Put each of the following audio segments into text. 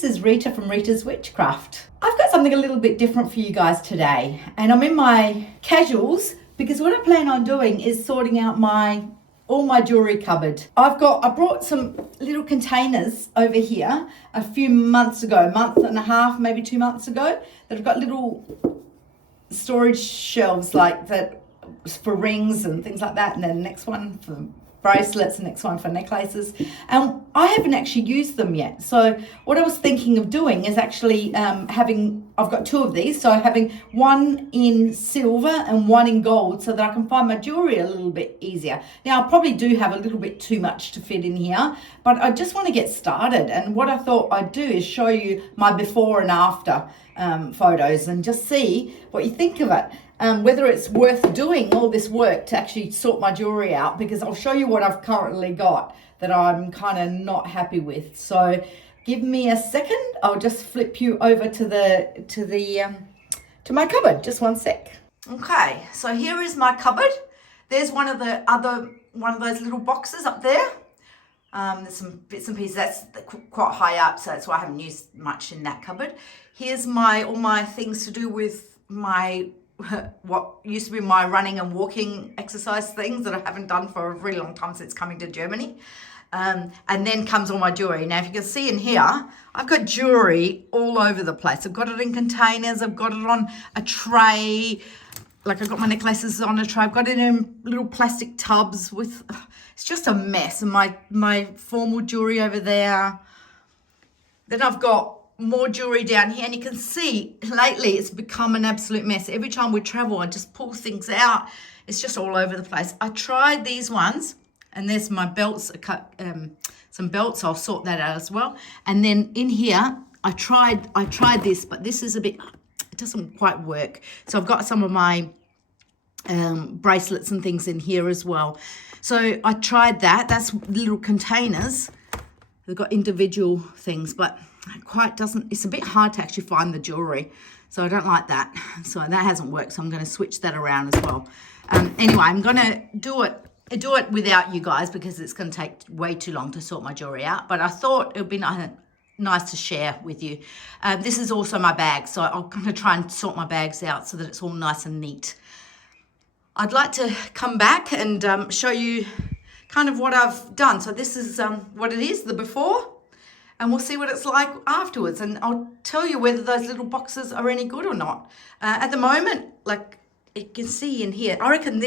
this is Rita from Rita's Witchcraft. I've got something a little bit different for you guys today, and I'm in my casuals because what I plan on doing is sorting out all my jewelry cupboard. I brought some little containers over here a few months ago, month and a half, maybe 2 months ago, that have got little storage shelves like that for rings and things like that, and then the next one for bracelets, the next one for necklaces. And I haven't actually used them yet. So what I was thinking of doing is actually I've got 2 of these, so having one in silver and one in gold so that I can find my jewelry a little bit easier. Now I probably do have a little bit too much to fit in here, but I just want to get started. And what I thought I'd do is show you my before and after photos and just see what you think of it. Whether it's worth doing all this work to actually sort my jewelry out, because I'll show you what I've currently got that I'm kind of not happy with. So give me a second. I'll just flip you over to my cupboard. Just one sec. Okay, so here is my cupboard. There's one of those little boxes up there. There's some bits and pieces. That's quite high up, so that's why I haven't used much in that cupboard. Here's all my things to do with what used to be my running and walking exercise things that I haven't done for a really long time since coming to Germany. And then comes all my jewelry. Now, if you can see in here, I've got jewelry all over the place. I've got it in containers. I've got it on a tray. Like I've got my necklaces on a tray. I've got it in little plastic tubs with, it's just a mess. And my formal jewelry over there. Then I've got more jewelry down here, and you can see lately it's become an absolute mess. Every time we travel, I just pull things out. It's just all over the place. I tried these ones, and there's my belts, some belts. I'll sort that out as well. And then in here, I tried this, but this is it doesn't quite work. So I've got some of my bracelets and things in here as well. So I tried that. That's little containers. They've got individual things, but it's a bit hard to actually find the jewelry. So I don't like that. So that hasn't worked. So I'm going to switch that around as well. Anyway, I'm going to do it without you guys because it's going to take way too long to sort my jewelry out. But I thought it would be nice to share with you. This is also my bag. So I'm going to try and sort my bags out so that it's all nice and neat. I'd like to come back and show you kind of what I've done. So this is what it is, the before. And we'll see what it's like afterwards. And I'll tell you whether those little boxes are any good or not. At the moment, like you can see in here, I reckon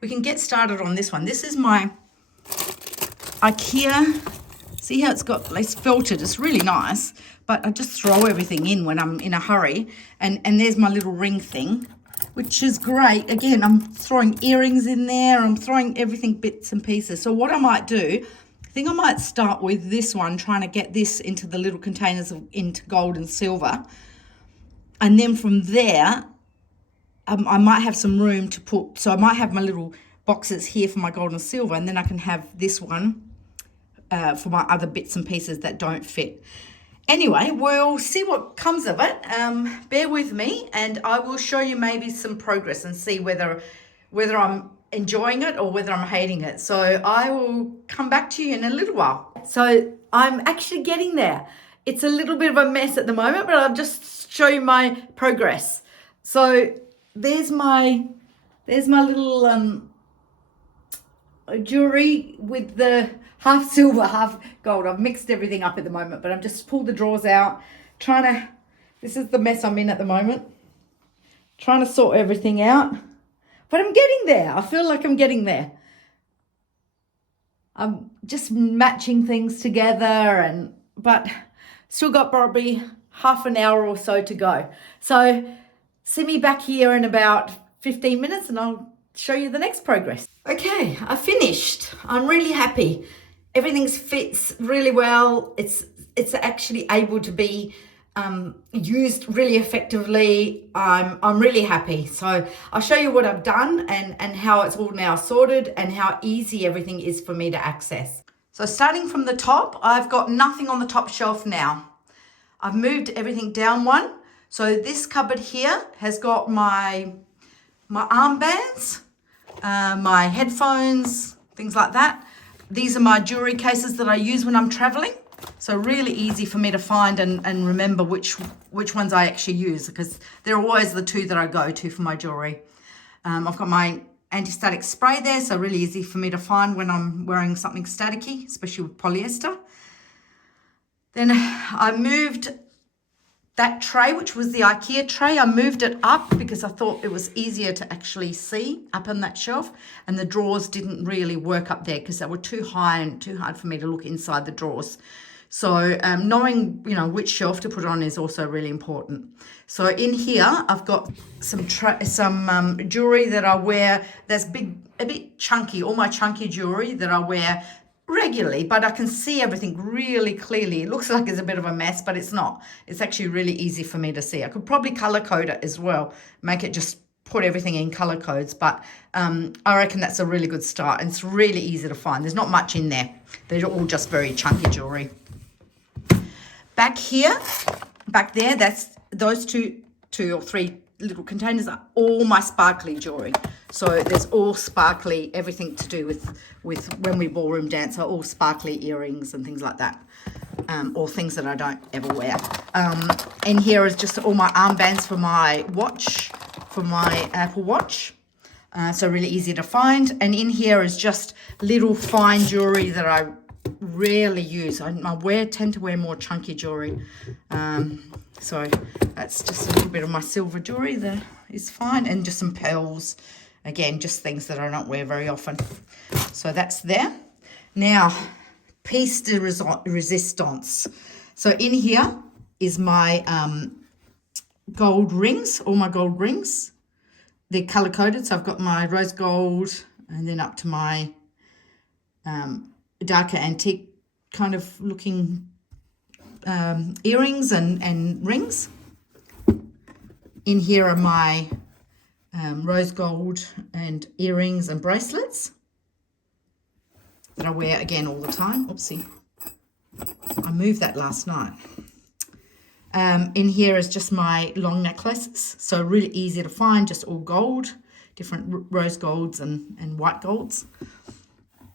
we can get started on this one. This is my IKEA. See how it's felted. It's really nice. But I just throw everything in when I'm in a hurry. And there's my little ring thing, which is great. Again, I'm throwing earrings in there. I'm throwing everything bits and pieces. So what I might do, I think I might start with this one, trying to get this into the little containers into gold and silver. And then from there, I might have some room to put, so I might have my little boxes here for my gold and silver, and then I can have this one for my other bits and pieces that don't fit. Anyway, we'll see what comes of it. Bear with me, and I will show you maybe some progress and see whether I'm enjoying it or whether I'm hating it. So I will come back to you in a little while. So I'm actually getting there. It's a little bit of a mess at the moment, but I'll just show you my progress. So there's my little jewelry with the half silver, half gold. I've mixed everything up at the moment, but I've just pulled the drawers out, this is the mess I'm in at the moment, trying to sort everything out. But I'm getting there. I feel like I'm getting there. I'm just matching things together, but still got probably half an hour or so to go. So see me back here in about 15 minutes and I'll show you the next progress. Okay, I finished. I'm really happy. Everything fits really well. It's actually able to be used really effectively. I'm really happy. So I'll show you what I've done and how it's all now sorted and how easy everything is for me to access. So starting from the top, I've got nothing on the top shelf now. I've moved everything down one. So this cupboard here has got my armbands, my headphones, things like that. These are my jewelry cases that I use when I'm traveling. So really easy for me to find and remember which ones I actually use, because they're always the two that I go to for my jewelry. I've got my anti-static spray there, so really easy for me to find when I'm wearing something staticky, especially with polyester. Then I moved that tray, which was the IKEA tray, I moved it up because I thought it was easier to actually see up on that shelf, and the drawers didn't really work up there because they were too high and too hard for me to look inside the drawers. So knowing, you know, which shelf to put on is also really important. So in here, I've got some jewelry that I wear that's a bit chunky, all my chunky jewelry that I wear regularly, but I can see everything really clearly. It looks like it's a bit of a mess, but it's not. It's actually really easy for me to see. I could probably color code it as well, make it just put everything in color codes, but I reckon that's a really good start, and it's really easy to find. There's not much in there. They're all just very chunky jewelry. Back here, back there, that's those two or three little containers are all my sparkly jewelry. So there's all sparkly, everything to do with when we ballroom dance are all sparkly earrings and things like that, or things that I don't ever wear. And here is just all my armbands for my watch, for my Apple Watch. So really easy to find. And in here is just little fine jewelry that I rarely use. I tend to wear more chunky jewelry. So that's just a little bit of my silver jewelry that is fine, and just some pearls. Again, just things that I don't wear very often. So that's there. Now, piece de resistance. So in here is my gold rings, all my gold rings. They're color coded. So I've got my rose gold, and then up to my darker antique kind of looking earrings and rings. In here are my rose gold and earrings and bracelets that I wear again all the time. Oopsie, I moved that last night. In here is just my long necklaces, so really easy to find, just all gold, different rose golds and white golds.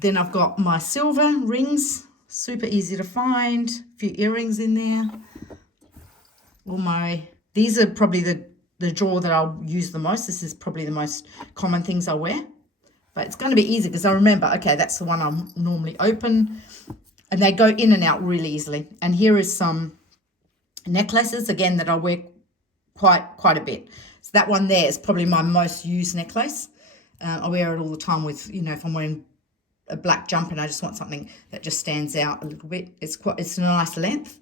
Then I've got my silver rings, super easy to find, a few earrings in there. These are probably the drawer that I'll use the most. This is probably the most common things I wear. But it's going to be easy because I remember, okay, that's the one I normally open. And they go in and out really easily. And here is some necklaces, again, that I wear quite a bit. So that one there is probably my most used necklace. I wear it all the time with, you know, if I'm wearing a black jumper and I just want something that just stands out a little bit. It's a nice length.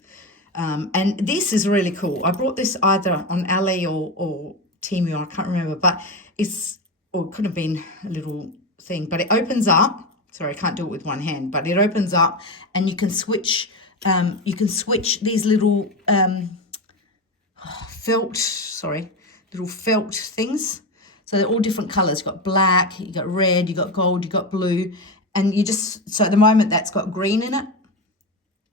And this is really cool. I brought this either on Ali or Temu, I can't remember, but it could have been a little thing, but it opens up. Sorry, I can't do it with one hand, but it opens up and you can switch these little little felt things. So they're all different colors. You've got black, you got red, you got gold, you got blue. And so at the moment that's got green in it.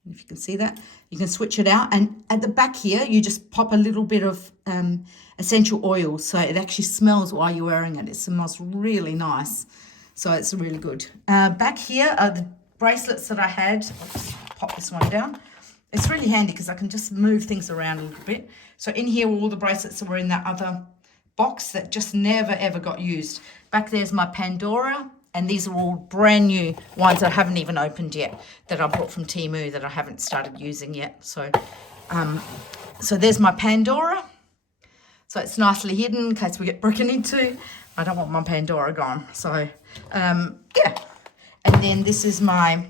If you can see that, you can switch it out. And at the back here, you just pop a little bit of essential oil. So it actually smells while you're wearing it. It smells really nice. So it's really good. Back here are the bracelets that I had. I'll just pop this one down. It's really handy because I can just move things around a little bit. So in here were all the bracelets that were in that other box that just never, ever got used. Back there's my Pandora. And these are all brand new ones that I haven't even opened yet, that I bought from Temu that I haven't started using yet. So so there's my Pandora. So it's nicely hidden in case we get broken into. I don't want my Pandora gone. So, yeah. And then this is my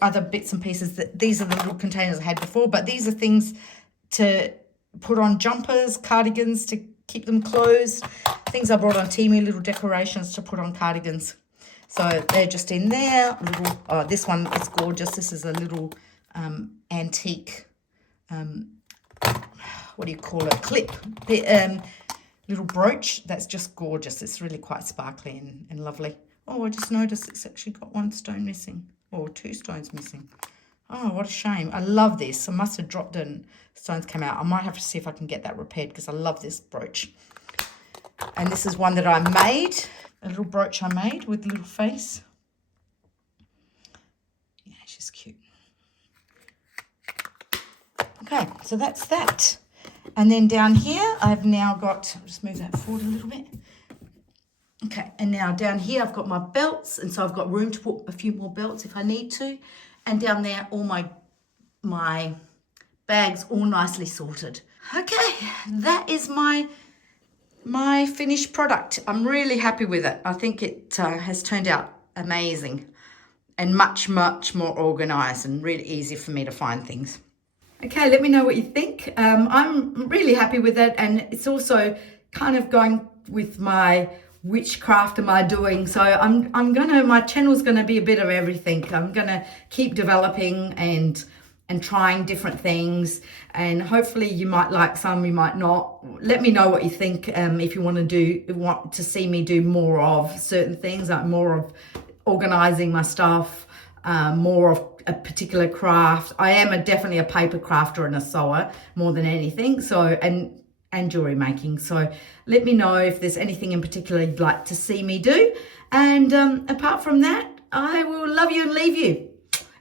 other bits and pieces. These are the little containers I had before, but these are things to put on jumpers, cardigans to keep them closed. Things I brought on Temu, little decorations to put on cardigans. So they're just in there. This one is gorgeous. This is a little antique, what do you call it? Clip, little brooch. That's just gorgeous. It's really quite sparkly and lovely. Oh, I just noticed it's actually got one stone missing, or two stones missing. Oh, what a shame. I love this. I must have dropped it and stones came out. I might have to see if I can get that repaired because I love this brooch. And this is one that I made. A little brooch I made with a little face. Yeah, she's cute. Okay, so that's that. And then down here, I've now got, I'll just move that forward a little bit. Okay, and now down here, I've got my belts, and so I've got room to put a few more belts if I need to. And down there, all my bags all nicely sorted. Okay, that is my finished product. I'm really happy with it. I think it has turned out amazing and much, much more organised and really easy for me to find things. Okay, let me know what you think. I'm really happy with it, and it's also kind of going with my witchcraft am I doing. So my channel's gonna be a bit of everything. I'm gonna keep developing and trying different things, and hopefully you might like some, you might not. Let me know what you think. If you want to see me do more of certain things, like more of organising my stuff, more of a particular craft. I am definitely a paper crafter and a sewer more than anything. So and jewelry making. So let me know if there's anything in particular you'd like to see me do. And apart from that, I will love you and leave you.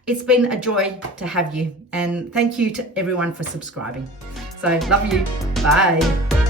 It's been a joy to have you, and thank you to everyone for subscribing. So love you. Bye.